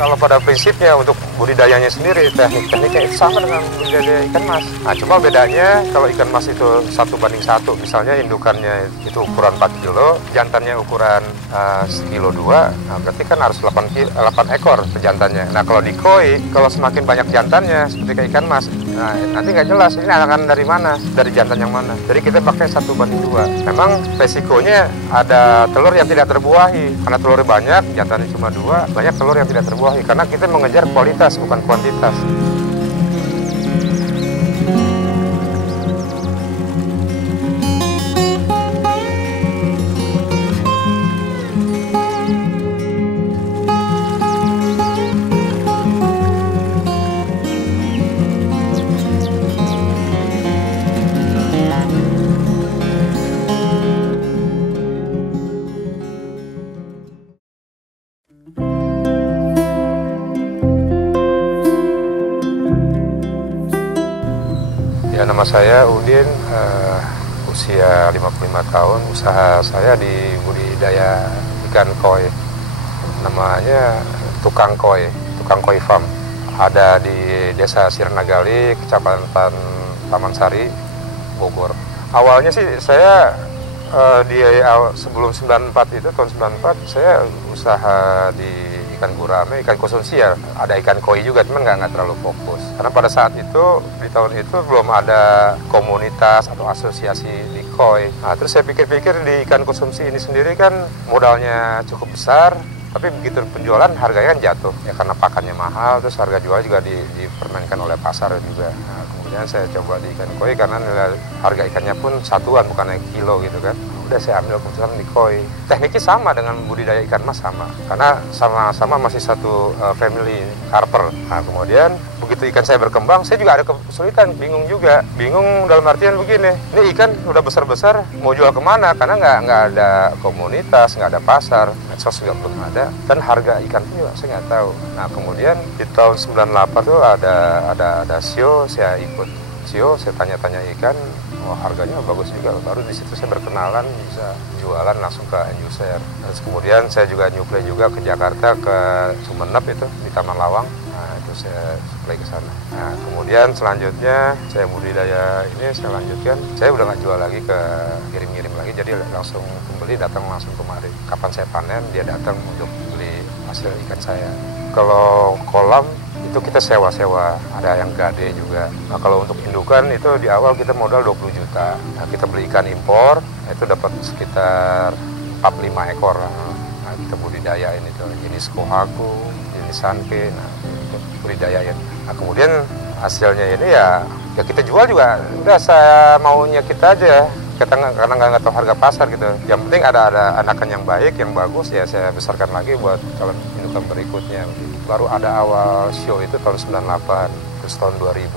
Kalau pada prinsipnya untuk budidayanya sendiri, tekniknya itu sama dengan budidaya ikan mas. Nah, cuma bedanya kalau ikan mas itu 1:1, misalnya indukannya itu ukuran 4 kilo, jantannya ukuran 1,2 kilo, nah berarti kan harus 8 ekor jantannya. Nah kalau di koi, kalau semakin banyak jantannya, seperti kayak ikan mas, nah nanti nggak jelas ini anakan dari mana, dari jantan yang mana. Jadi kita pakai 1:2. Memang resikonya ada telur yang tidak terbuahi, karena telurnya banyak, jantannya cuma 2, banyak telur yang tidak terbuahi. Karena kita mengejar kualitas bukan kuantitas. Ya, nama saya Udin, usia 55 tahun, usaha saya di budidaya ikan koi. Namanya Tukang Koi Farm. Ada di Desa Sirnagali, Kecamatan Taman Sari, Bogor. Awalnya sih saya sebelum 94 itu, tahun 94, saya usaha di ikan gurame, ikan konsumsi ya. Ada ikan koi juga, cuman nggak terlalu fokus. Karena pada saat itu, di tahun itu belum ada komunitas atau asosiasi di koi. Nah, terus saya pikir-pikir di ikan konsumsi ini sendiri kan modalnya cukup besar, tapi begitu penjualan harganya kan jatuh. Ya karena pakannya mahal, terus harga jual juga dipermainkan oleh pasar juga. Nah, kemudian saya coba di ikan koi karena nilai harga ikannya pun satuan, bukan kilo gitu kan. Udah saya ambil keputusan di koi. Tekniknya sama dengan budidaya ikan mas, sama. Karena sama-sama masih satu family, carper. Nah, kemudian begitu ikan saya berkembang, saya juga ada kesulitan, bingung juga. Bingung dalam artian begini, ini ikan udah besar-besar, mau jual kemana? Karena nggak ada komunitas, nggak ada pasar, medsos juga belum ada, dan harga ikan juga saya nggak tahu. Nah, kemudian di tahun 98 tuh ada show, saya ikut show, saya tanya-tanya ikan, oh harganya bagus juga. Baru di situ saya berkenalan, bisa jualan langsung ke end user. Terus kemudian saya juga nyuplai juga ke Jakarta, ke Sumeneb itu di Taman Lawang. Nah, itu saya supply ke sana. Nah, kemudian selanjutnya saya budidaya ini saya lanjutkan. Saya udah nggak jual lagi ke kirim-kirim lagi, jadi langsung pembeli datang langsung kemari. Kapan saya panen, dia datang untuk beli hasil ikan saya. Kalau kolam itu kita sewa-sewa, ada yang gade juga. Nah, kalau untuk indukan itu di awal kita modal 20 juta. Nah, kita beli ikan impor, itu dapat sekitar 45 ekor. Nah, kita budidayain itu, jenis kohaku, jenis sanke, nah, itu budidayain. Nah, kemudian hasilnya ini ya kita jual juga, udah saya maunya kita aja. Karena nggak tahu harga pasar gitu. Yang penting ada anakan yang baik, yang bagus, ya saya besarkan lagi buat kalau indukan berikutnya. Baru ada awal show itu tahun 98, terus tahun 2000,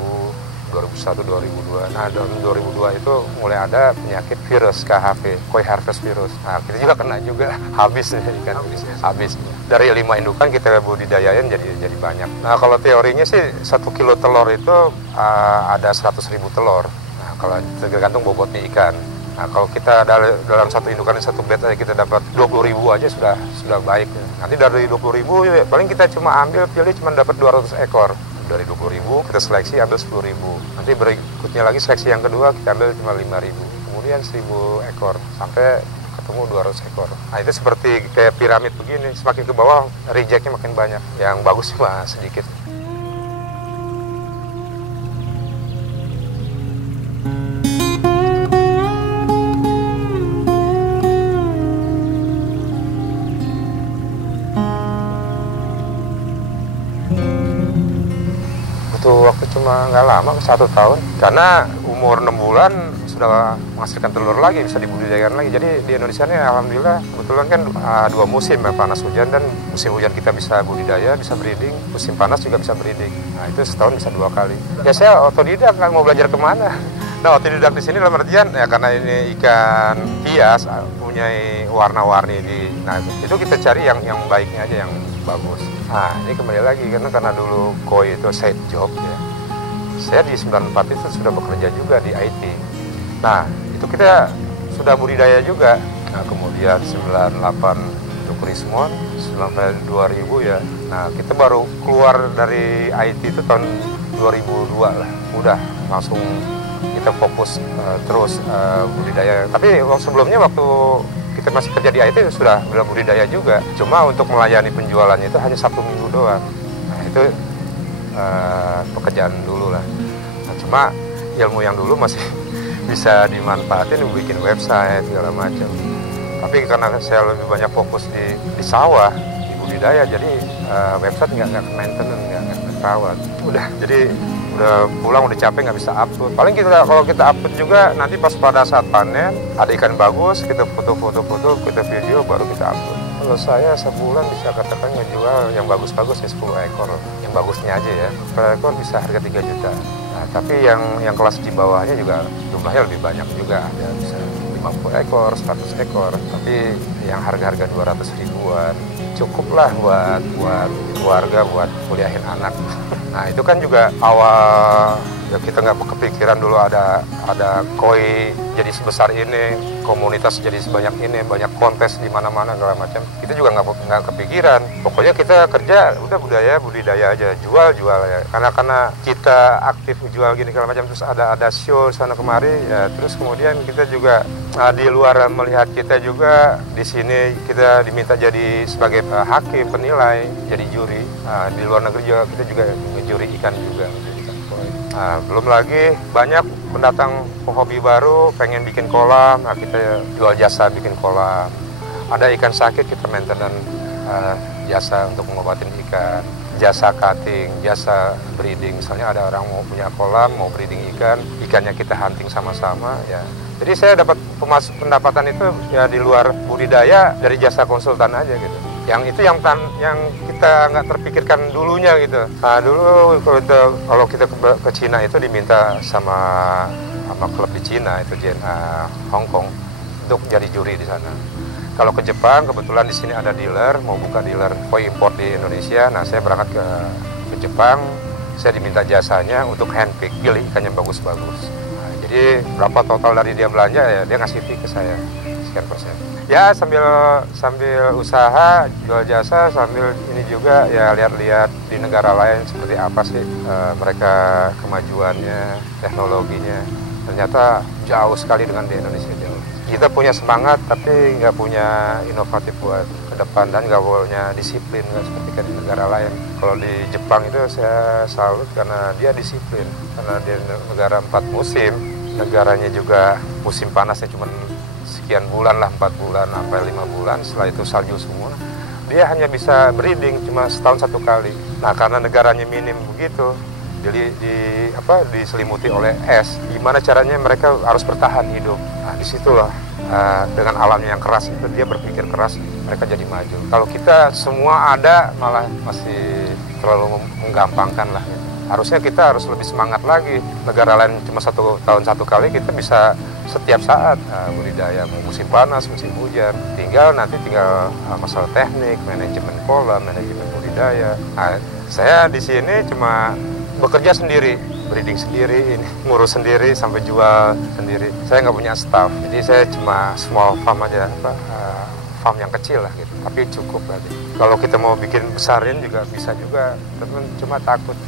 2001, 2002. Nah, tahun 2002 itu mulai ada penyakit virus KHV, koi harvest virus. Nah, kita juga kena juga, habis ikan, habis. Dari 5 indukan kita budidayain jadi banyak. Nah, kalau teorinya sih 1 kilo telur itu ada 100.000 telur. Nah, kalau tergantung bobotnya ikan. Nah, kalau kita dalam satu indukan satu bed aja kita dapat 20.000 aja sudah baik. Nanti dari 20.000 ya, paling kita cuma pilih cuma dapat 200 ekor. Dari 20.000 kita seleksi ambil 10.000. Nanti berikutnya lagi seleksi yang kedua kita ambil cuma 5.000. Kemudian 1.000 ekor sampai ketemu 200 ekor. Nah, itu seperti kayak piramid begini, semakin ke bawah rejectnya makin banyak. Yang bagus cuma sedikit. Waktu cuma nggak lama, 1 tahun, karena umur 6 bulan sudah menghasilkan telur lagi, bisa dibudidayakan lagi. Jadi di Indonesia ini alhamdulillah kebetulan kan 2 musim ya, panas hujan, dan musim hujan kita bisa budidaya, bisa breeding, musim panas juga bisa breeding. Nah, itu setahun bisa 2 kali. Ya saya otodidak, nggak mau belajar kemana. Nah, otodidak di sini dalam artian ya karena ini ikan hias punya warna-warni nah itu kita cari yang baiknya aja, yang bagus. Nah, ini kembali lagi karena dulu koi itu side job ya. Saya di 94 itu sudah bekerja juga di IT. Nah, itu kita sudah budidaya juga. Nah, kemudian 98 itu untuk Rismon sampai 2000 ya. Nah, kita baru keluar dari IT itu tahun 2002 lah. Udah langsung kita fokus terus budidaya. Tapi sebelumnya waktu kita masih kerja di IT sudah budidaya juga. Cuma untuk melayani penjualannya itu hanya Sabtu Minggu doang. Nah, itu pekerjaan dulu lah. Nah, cuma ilmu yang dulu masih bisa dimanfaatin, bikin website segala macam. Tapi karena saya lebih banyak fokus di sawah, di budidaya, jadi website nggak maintenance, nggak terawat. Jadi udah pulang udah capek nggak bisa upload. Paling kalau kita upload juga nanti pas pada saat panen ada ikan bagus, kita foto, kita video baru kita upload. Kalau saya sebulan bisa katakan ngejual yang bagus-bagus ya 10 ekor, yang bagusnya aja ya. Per ekor bisa harga 3 juta. Nah, tapi yang kelas di bawahnya juga jumlahnya lebih banyak juga, ada bisa 50 ekor, 100 ekor. Tapi yang harga-harga 200 ribuan cukuplah buat keluarga, buat kuliahin anak. Nah, itu kan juga awal ya, kita nggak kepikiran dulu ada koi jadi sebesar ini, komunitas jadi sebanyak ini, banyak kontes di mana-mana segala macam. Kita juga nggak kepikiran. Pokoknya kita kerja udah budidaya aja, jual ya. Karena kita aktif jual gini segala macam, terus ada show sana kemari ya. Terus kemudian kita juga di luar melihat kita juga di sini kita diminta jadi sebagai hakim penilai, jadi juri. Di luar negeri juga kita juga ngejuri ikan juga. Nah, belum lagi banyak pendatang hobi baru pengen bikin kolam, nah kita jual jasa bikin kolam. Ada ikan sakit kita maintenance jasa untuk mengobatin ikan, jasa cutting, jasa breeding. Misalnya ada orang mau punya kolam, mau breeding ikan, ikannya kita hunting sama-sama ya. Jadi saya dapat pendapatan itu ya di luar budidaya dari jasa konsultan aja gitu. Yang itu yang kita nggak terpikirkan dulunya gitu. Nah, dulu kalau kita ke Cina itu diminta sama klub di Cina itu Hong Kong untuk jadi juri di sana. Kalau ke Jepang kebetulan di sini ada dealer mau buka dealer koi import di Indonesia. Nah, saya berangkat ke Jepang, saya diminta jasanya untuk handpick, pilih ikan yang bagus-bagus. Nah, jadi berapa total dari dia belanja ya dia ngasih fee ke saya sekian persen. Ya sambil usaha jual jasa, sambil ini juga ya lihat-lihat di negara lain seperti apa sih mereka kemajuannya, teknologinya. Ternyata jauh sekali dengan di Indonesia jauh. Kita punya semangat tapi nggak punya inovatif buat ke depan dan nggak punya disiplin nggak seperti kan di negara lain. Kalau di Jepang itu saya salut karena dia disiplin, karena dia negara 4 musim, negaranya juga musim panasnya cuma sekian bulan lah, 4 bulan sampai 5 bulan, setelah itu salju semua. Dia hanya bisa breeding cuma setahun 1 kali. Nah, karena negaranya minim begitu, jadi diselimuti oleh es. Gimana caranya mereka harus bertahan hidup? Nah, disitulah dengan alamnya yang keras itu dia berpikir keras, mereka jadi maju. Kalau kita semua ada malah masih terlalu menggampangkan lah. Harusnya kita harus lebih semangat lagi. Negara lain cuma 1 tahun 1 kali, kita bisa setiap saat budidaya, mau musim panas, musim hujan. Tinggal masalah teknik, manajemen kolam, manajemen budidaya. Nah, saya di sini cuma bekerja sendiri, breeding sendiri, ngurus sendiri sampai jual sendiri. Saya nggak punya staff, jadi saya cuma small farm aja, farm yang kecil lah gitu. Tapi cukup lah. Kalau kita mau bikin besarin juga bisa juga, teman cuma takut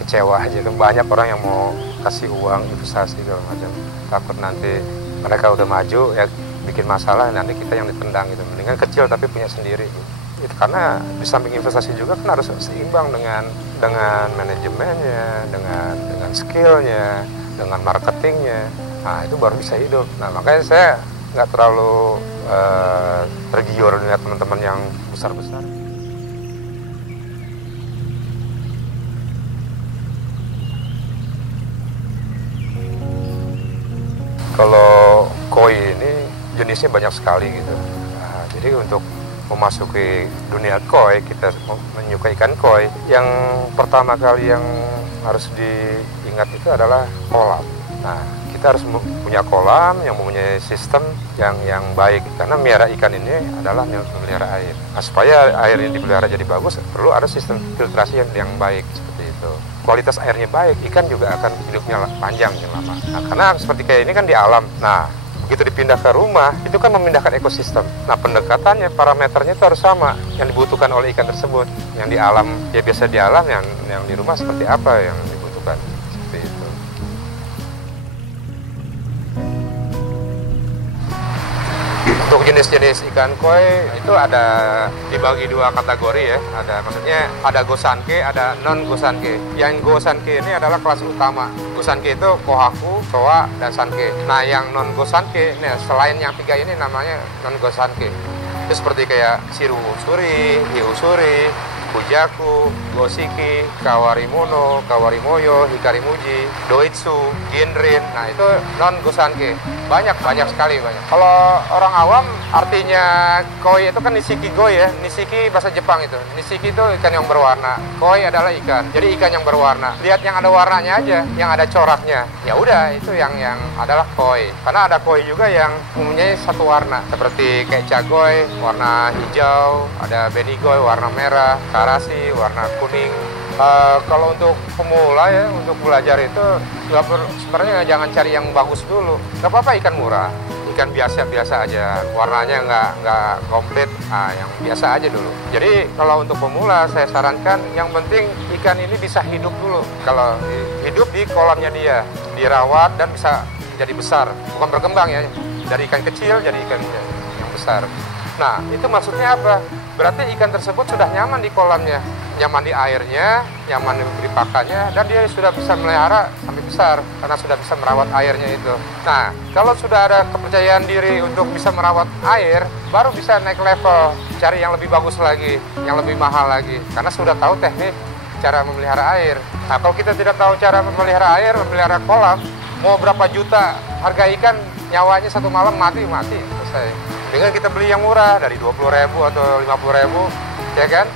kecewa aja. Kan banyak orang yang mau kasih uang investasi segala macam, takut nanti mereka udah maju ya bikin masalah, nanti kita yang ditendang gitu. Mendingan kecil tapi punya sendiri gitu. Itu karena di samping investasi juga kan harus seimbang dengan manajemennya, dengan skillnya, dengan marketingnya. Nah, itu baru bisa hidup. Nah, makanya saya nggak terlalu tergiur dengan teman-teman yang besar-besar. Kalau koi ini jenisnya banyak sekali gitu. Nah, jadi untuk memasuki dunia koi, kita menyukai ikan koi, yang pertama kali yang harus diingat itu adalah kolam. Nah, kita harus punya kolam yang mempunyai sistem yang baik, karena melihara ikan ini adalah memelihara air. Nah, supaya air ini dipelihara jadi bagus, perlu ada sistem filtrasi yang baik seperti itu. Kualitas airnya baik, ikan juga akan hidupnya panjang dan lama. Nah, karena seperti kayak ini kan di alam. Nah, Begitu dipindah ke rumah, itu kan memindahkan ekosistem. Nah, pendekatannya, parameternya itu harus sama yang dibutuhkan oleh ikan tersebut. Yang di alam, ya biasa di alam, yang di rumah seperti apa yang dibutuhkan. Seperti itu. Untuk jenis-jenis ikan koi itu ada dibagi dua kategori ya. Maksudnya ada gosanke, ada non gosanke. Yang gosanke ini adalah kelas utama. Gosanke itu kohaku, soa, dan sanke. Nah, yang non gosanke, selain yang tiga ini namanya non gosanke. Itu seperti kayak shiru usuri, hiusuri, Fujaku, Goshiki, Kawarimono, Kawarimoyo, Hikarimuji, Doitsu, Ginrin. Nah, itu non gosanke. Banyak sekali. Kalau orang awam artinya koi itu kan nishiki goi ya. Nishiki bahasa Jepang itu. Nishiki itu ikan yang berwarna. Koi adalah ikan. Jadi ikan yang berwarna. Lihat yang ada warnanya aja, yang ada coraknya. Ya udah, itu yang adalah koi. Karena ada koi juga yang umumnya satu warna. Seperti kayak cagoy, warna hijau, ada benigoy, warna merah, karasi, warna kuning. Kalau untuk pemula ya, untuk belajar itu sebenarnya jangan cari yang bagus dulu. Gak apa-apa ikan murah, ikan biasa aja, warnanya nggak komplit, yang biasa aja dulu. Jadi kalau untuk pemula saya sarankan yang penting ikan ini bisa hidup dulu. Kalau hidup di kolamnya dia, dirawat dan bisa jadi besar, bukan berkembang ya, dari ikan kecil jadi ikan yang besar. Nah, itu maksudnya apa? Berarti ikan tersebut sudah nyaman di kolamnya, nyaman di airnya, nyaman di pakannya, dan dia sudah bisa melihara sampai besar karena sudah bisa merawat airnya itu. Nah, kalau sudah ada kepercayaan diri untuk bisa merawat air, baru bisa naik level, cari yang lebih bagus lagi, yang lebih mahal lagi, karena sudah tahu teknik cara memelihara air. Nah, kalau kita tidak tahu cara memelihara air, memelihara kolam, mau berapa juta harga ikan, nyawanya satu malam mati, selesai. Dengan kita beli yang murah dari 20.000 atau 50.000, ya kan?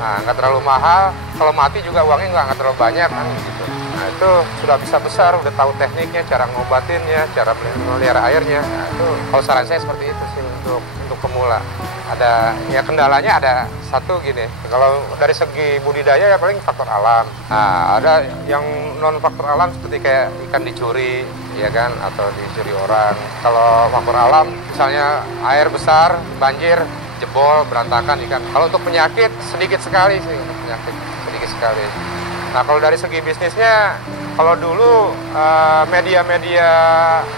Nah, nggak terlalu mahal. Kalau mati juga uangnya nggak terlalu banyak kan gitu. Nah, itu sudah bisa besar, udah tahu tekniknya, cara ngobatinnya, cara melihara airnya. Nah, itu kalau saran saya seperti itu sih untuk pemula. Ada ya kendalanya ada satu gini. Kalau dari segi budidaya ya paling faktor alam. Nah, ada yang non faktor alam seperti kayak ikan dicuri, ya kan, atau dicuri orang. Kalau faktor alam misalnya air besar, banjir, jebol, berantakan ikan. Kalau untuk penyakit sedikit sekali sih, untuk penyakit sedikit sekali. Nah, kalau dari segi bisnisnya, kalau dulu media-media,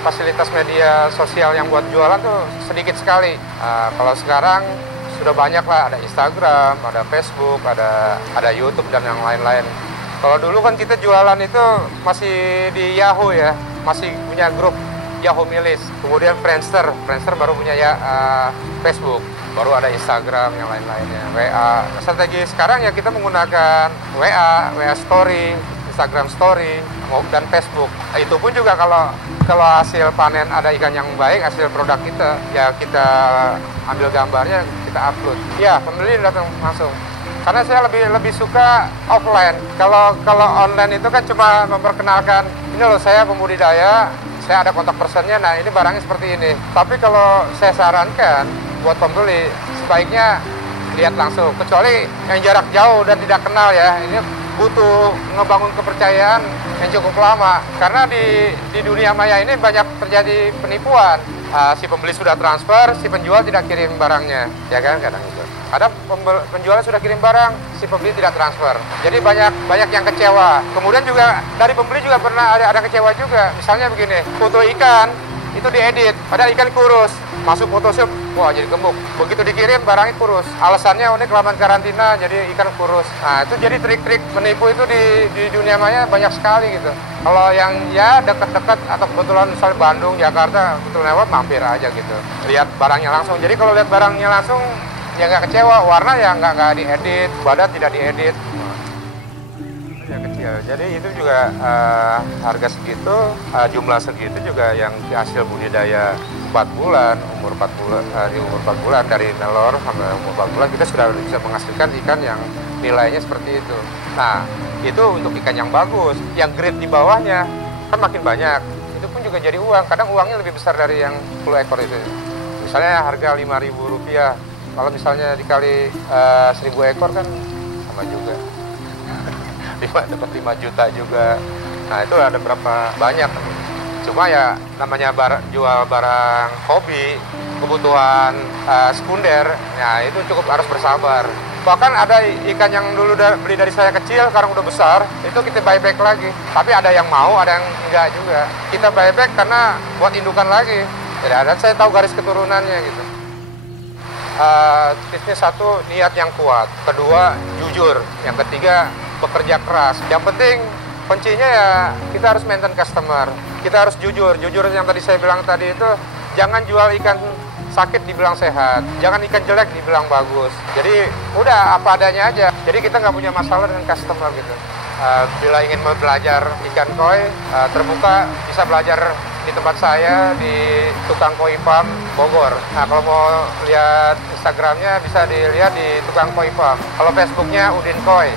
fasilitas media sosial yang buat jualan tuh sedikit sekali. Kalau sekarang sudah banyak lah, ada Instagram, ada Facebook, ada YouTube dan yang lain-lain. Kalau dulu kan kita jualan itu masih di Yahoo ya, masih punya grup Yahoo Milis, kemudian Friendster baru punya Facebook, baru ada Instagram yang lain-lainnya, WA. Strategi sekarang ya kita menggunakan WA Story, Instagram Story, dan Facebook. Itu pun juga kalau hasil panen ada ikan yang baik, hasil produk kita, ya kita ambil gambarnya, kita upload. Ya, pembeli datang langsung. Karena saya lebih suka offline. Kalau online itu kan cuma memperkenalkan, ini loh saya pembudidaya, saya ada kontak personnya, nah ini barangnya seperti ini. Tapi kalau saya sarankan buat pembeli, sebaiknya lihat langsung. Kecuali yang jarak jauh dan tidak kenal ya, ini butuh ngebangun kepercayaan yang cukup lama. Karena di dunia maya ini banyak terjadi penipuan. Si pembeli sudah transfer, si penjual tidak kirim barangnya, ya kan, kadang itu. Ada penjualnya sudah kirim barang, si pembeli tidak transfer. Jadi banyak yang kecewa. Kemudian juga dari pembeli juga pernah ada kecewa juga. Misalnya begini, foto ikan itu diedit, padahal ikan kurus. Masuk Photoshop, wah jadi gemuk. Begitu dikirim barangnya kurus. Alasannya ini kelamaan karantina, jadi ikan kurus. Nah, itu jadi trik-trik penipu itu di dunia maya banyak sekali gitu. Kalau yang ya dekat-dekat atau kebetulan misalnya Bandung, Jakarta, kebetulan lewat, mampir aja gitu. Lihat barangnya langsung. Jadi kalau lihat barangnya langsung, ya nggak kecewa. Warna ya nggak diedit, badan tidak diedit. Ya kecil. Jadi itu juga harga segitu, jumlah segitu juga yang hasil budidaya 4 bulan, umur 4 bulan, di umur 4 bulan dari nelor sampai umur 4 bulan kita sudah bisa menghasilkan ikan yang nilainya seperti itu. Nah, itu untuk ikan yang bagus. Yang grade di bawahnya kan makin banyak. Itu pun juga jadi uang. Kadang uangnya lebih besar dari yang 10 ekor itu. Misalnya harga Rp5.000. Kalau misalnya dikali 1.000 ekor kan sama juga. Dapat 5 juta juga. Nah, itu ada berapa banyak. Cuma ya namanya jual barang hobi, kebutuhan sekunder, ya itu cukup harus bersabar. Bahkan ada ikan yang dulu beli dari saya kecil, sekarang udah besar, itu kita buyback lagi. Tapi ada yang mau, ada yang enggak juga. Kita buyback karena buat indukan lagi. Jadi ada, saya tahu garis keturunannya gitu. Tipsnya satu, niat yang kuat. Kedua, jujur. Yang ketiga, bekerja keras. Yang penting, kuncinya ya kita harus maintain customer. Kita harus jujur. Jujur yang tadi saya bilang tadi itu, jangan jual ikan sakit dibilang sehat, jangan ikan jelek dibilang bagus. Jadi udah apa adanya aja. Jadi kita nggak punya masalah dengan customer gitu. Bila ingin belajar ikan koi, terbuka, bisa belajar di tempat saya di Tukang Koi Farm Bogor. Nah kalau mau lihat Instagramnya bisa dilihat di Tukang Koi Farm. Kalau Facebooknya Udin Koi.